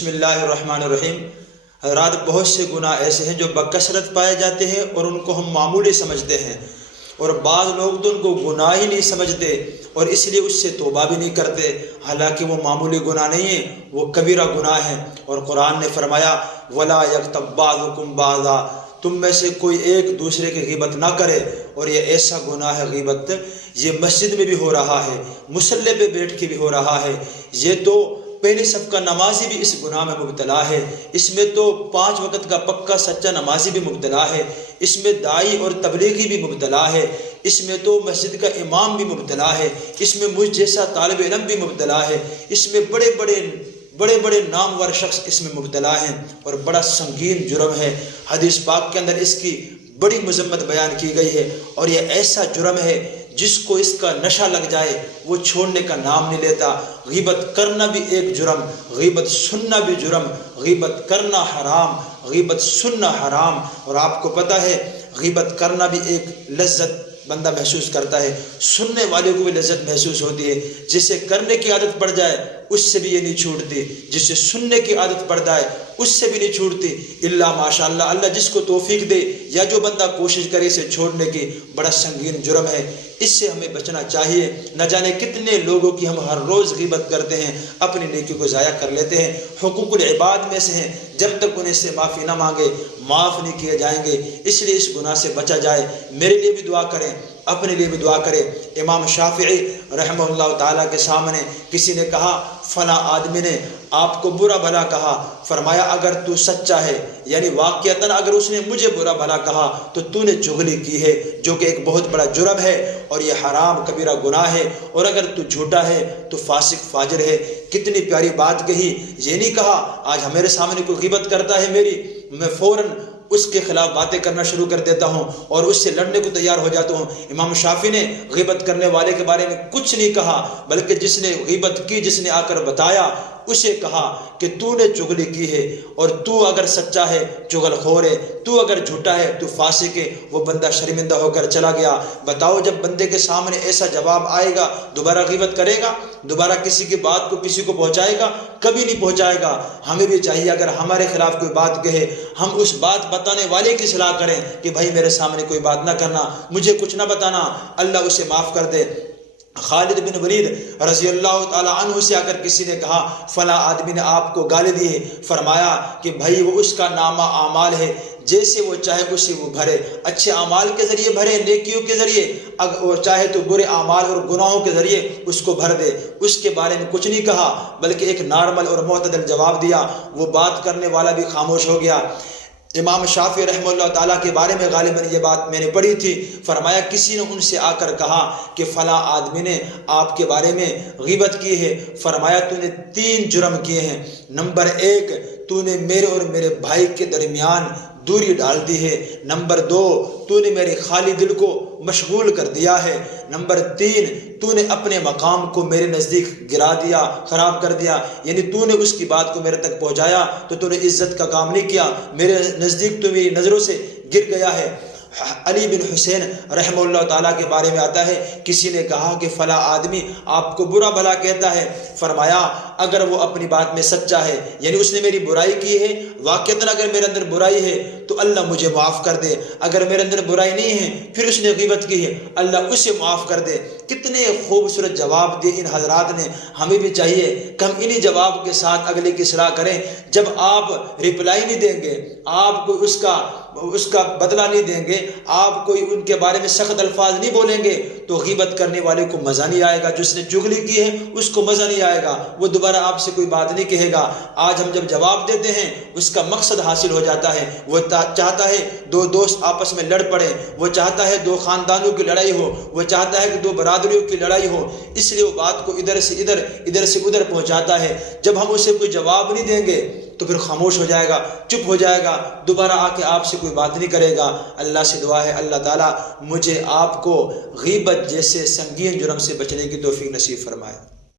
بسم اللہ الرحمن الرحیم۔ حضرات، بہت سے گناہ ایسے ہیں جو بکثرت پائے جاتے ہیں اور ان کو ہم معمولی سمجھتے ہیں، اور بعض لوگ تو ان کو گناہ ہی نہیں سمجھتے اور اس لیے اس سے توبہ بھی نہیں کرتے، حالانکہ وہ معمولی گناہ نہیں ہے، وہ کبیرہ گناہ ہے۔ اور قرآن نے فرمایا وَلَا يَغْتَبْ بَعْضُكُمْ بَعْضًا، تم میں سے کوئی ایک دوسرے کی غیبت نہ کرے۔ اور یہ ایسا گناہ ہے غیبت، یہ مسجد میں بھی ہو رہا ہے، مصلی پہ بیٹھ کے بھی ہو رہا ہے، یہ تو پہلی صف کا نمازی بھی اس گناہ میں مبتلا ہے، اس میں تو 5 وقت کا پکا سچا نمازی بھی مبتلا ہے، اس میں داعی اور تبلیغی بھی مبتلا ہے، اس میں تو مسجد کا امام بھی مبتلا ہے، اس میں مجھ جیسا طالب علم بھی مبتلا ہے، اس میں بڑے بڑے نامور شخص اس میں مبتلا ہیں، اور بڑا سنگین جرم ہے۔ حدیث پاک کے اندر اس کی بڑی مذمت بیان کی گئی ہے، اور یہ ایسا جرم ہے جس کو اس کا نشہ لگ جائے وہ چھوڑنے کا نام نہیں لیتا۔ غیبت کرنا بھی ایک جرم، غیبت سننا بھی جرم، غیبت کرنا حرام، غیبت سننا حرام۔ اور آپ کو پتہ ہے غیبت کرنا بھی ایک لذت بندہ محسوس کرتا ہے، سننے والے کو بھی لذت محسوس ہوتی ہے۔ جسے کرنے کی عادت پڑ جائے اس سے بھی یہ نہیں چھوٹتی، جسے سننے کی عادت پڑ جائے اس سے بھی نہیں چھوٹتی، الا ماشاء اللہ، اللہ جس کو توفیق دے یا جو بندہ کوشش کرے اسے چھوڑنے کی، بڑا سنگین جرم ہے، اس سے ہمیں بچنا چاہیے۔ نہ جانے کتنے لوگوں کی ہم ہر روز غیبت کرتے ہیں، اپنی نیکی کو ضائع کر لیتے ہیں، حقوق العباد میں سے ہیں، جب تک انہیں سے معافی نہ مانگے معاف نہیں کیے جائیں گے۔ اس لیے اس گناہ سے بچا جائے۔ میرے لیے بھی دعا کریں، اپنے لیے بھی دعا کریں۔ امام شافعی رحمہ اللہ تعالیٰ کے سامنے کسی نے کہا فلاں آدمی نے آپ کو برا بھلا کہا، فرمایا اگر تو سچا ہے، یعنی واقعتاً اگر اس نے مجھے برا بھلا کہا تو نے چغلی کی ہے، جو کہ ایک بہت بڑا جرم ہے اور یہ حرام کبیرہ گناہ ہے، اور اگر تو جھوٹا ہے تو فاسق فاجر ہے۔ کتنی پیاری بات کہی، یہ نہیں کہا آج ہمارے سامنے کوئی غیبت کرتا ہے میری، میں فوراً اس کے خلاف باتیں کرنا شروع کر دیتا ہوں اور اس سے لڑنے کو تیار ہو جاتا ہوں۔ امام شافعی نے غیبت کرنے والے کے بارے میں کچھ نہیں کہا، بلکہ جس نے غیبت کی، جس نے آ کر بتایا، اسے کہا کہ تو نے چغلی کی ہے، اور تو اگر سچا ہے چغل خور ہے، تو اگر جھوٹا ہے تو فاسق ہے۔ وہ بندہ شرمندہ ہو کر چلا گیا۔ بتاؤ جب بندے کے سامنے ایسا جواب آئے گا دوبارہ غیبت کرے گا؟ دوبارہ کسی کی بات کو کسی کو پہنچائے گا؟ کبھی نہیں پہنچائے گا۔ ہمیں بھی چاہیے اگر ہمارے خلاف کوئی بات کہے ہم اس بات بتانے والے کی صلاح کریں کہ بھائی میرے سامنے کوئی بات نہ کرنا، مجھے کچھ نہ بتانا، اللہ اسے معاف کر دے۔ خالد بن ولید رضی اللہ تعالی عنہ سے آ کر کسی نے کہا فلاں آدمی نے آپ کو گالی دی ہے، فرمایا کہ بھائی وہ اس کا نامہ اعمال ہے، جیسے وہ چاہے اسے وہ بھرے، اچھے اعمال کے ذریعے بھرے، نیکیوں کے ذریعے، اگر وہ چاہے تو برے اعمال اور گناہوں کے ذریعے اس کو بھر دے۔ اس کے بارے میں کچھ نہیں کہا، بلکہ ایک نارمل اور معتدل جواب دیا۔ وہ بات کرنے والا بھی خاموش ہو گیا۔ امام شافعی رحمہ اللہ تعالیٰ کے بارے میں غالباً یہ بات میں نے پڑھی تھی، فرمایا کسی نے ان سے آ کر کہا کہ فلاں آدمی نے آپ کے بارے میں غیبت کی ہے، فرمایا تو نے 3 جرم کیے ہیں۔ نمبر 1، تو نے میرے اور میرے بھائی کے درمیان دوری ڈال دی ہے۔ نمبر 2، تو نے میرے خالی دل کو مشغول کر دیا ہے۔ نمبر 3، تو نے اپنے مقام کو میرے نزدیک گرا دیا، خراب کر دیا، یعنی تو نے اس کی بات کو میرے تک پہنچایا تو نے عزت کا کام نہیں کیا، میرے نزدیک تو میری نظروں سے گر گیا ہے۔ علی بن حسین رحمہ اللہ تعالیٰ کے بارے میں آتا ہے کسی نے کہا کہ فلاں آدمی آپ کو برا بھلا کہتا ہے، فرمایا اگر وہ اپنی بات میں سچا ہے، یعنی اس نے میری برائی کی ہے، واقعتاً اگر میرے اندر برائی ہے تو اللہ مجھے معاف کر دے، اگر میرے اندر برائی نہیں ہے پھر اس نے غیبت کی ہے، اللہ اسے معاف کر دے۔ کتنے خوبصورت جواب دیے ان حضرات نے۔ ہمیں بھی چاہیے کہ ہم انہی جواب کے ساتھ اگلے کی اصلاح کریں۔ جب آپ رپلائی نہیں دیں گے، آپ کو اس کا بدلہ نہیں دیں گے، آپ کوئی ان کے بارے میں سخت الفاظ نہیں بولیں گے تو غیبت کرنے والے کو مزہ نہیں آئے گا، جس نے چغلی کی ہے اس کو مزہ نہیں آئے گا، وہ دوبارہ آپ سے کوئی بات نہیں کہے گا۔ آج ہم جب جواب دیتے ہیں اس کا مقصد حاصل ہو جاتا ہے۔ وہ چاہتا ہے 2 دوست آپس میں لڑ پڑے، وہ چاہتا ہے 2 خاندانوں کی لڑائی ہو، وہ چاہتا ہے کہ 2 برادریوں کی لڑائی ہو، اس لیے وہ بات کو ادھر سے ادھر پہنچاتا ہے۔ جب ہم اسے کوئی جواب نہیں دیں گے تو پھر خاموش ہو جائے گا، چپ ہو جائے گا، دوبارہ آ کے آپ سے کوئی بات نہیں کرے گا۔ اللہ سے دعا ہے اللہ تعالیٰ مجھے آپ کو غیبت جیسے سنگین جرم سے بچنے کی توفیق نصیب فرمائے۔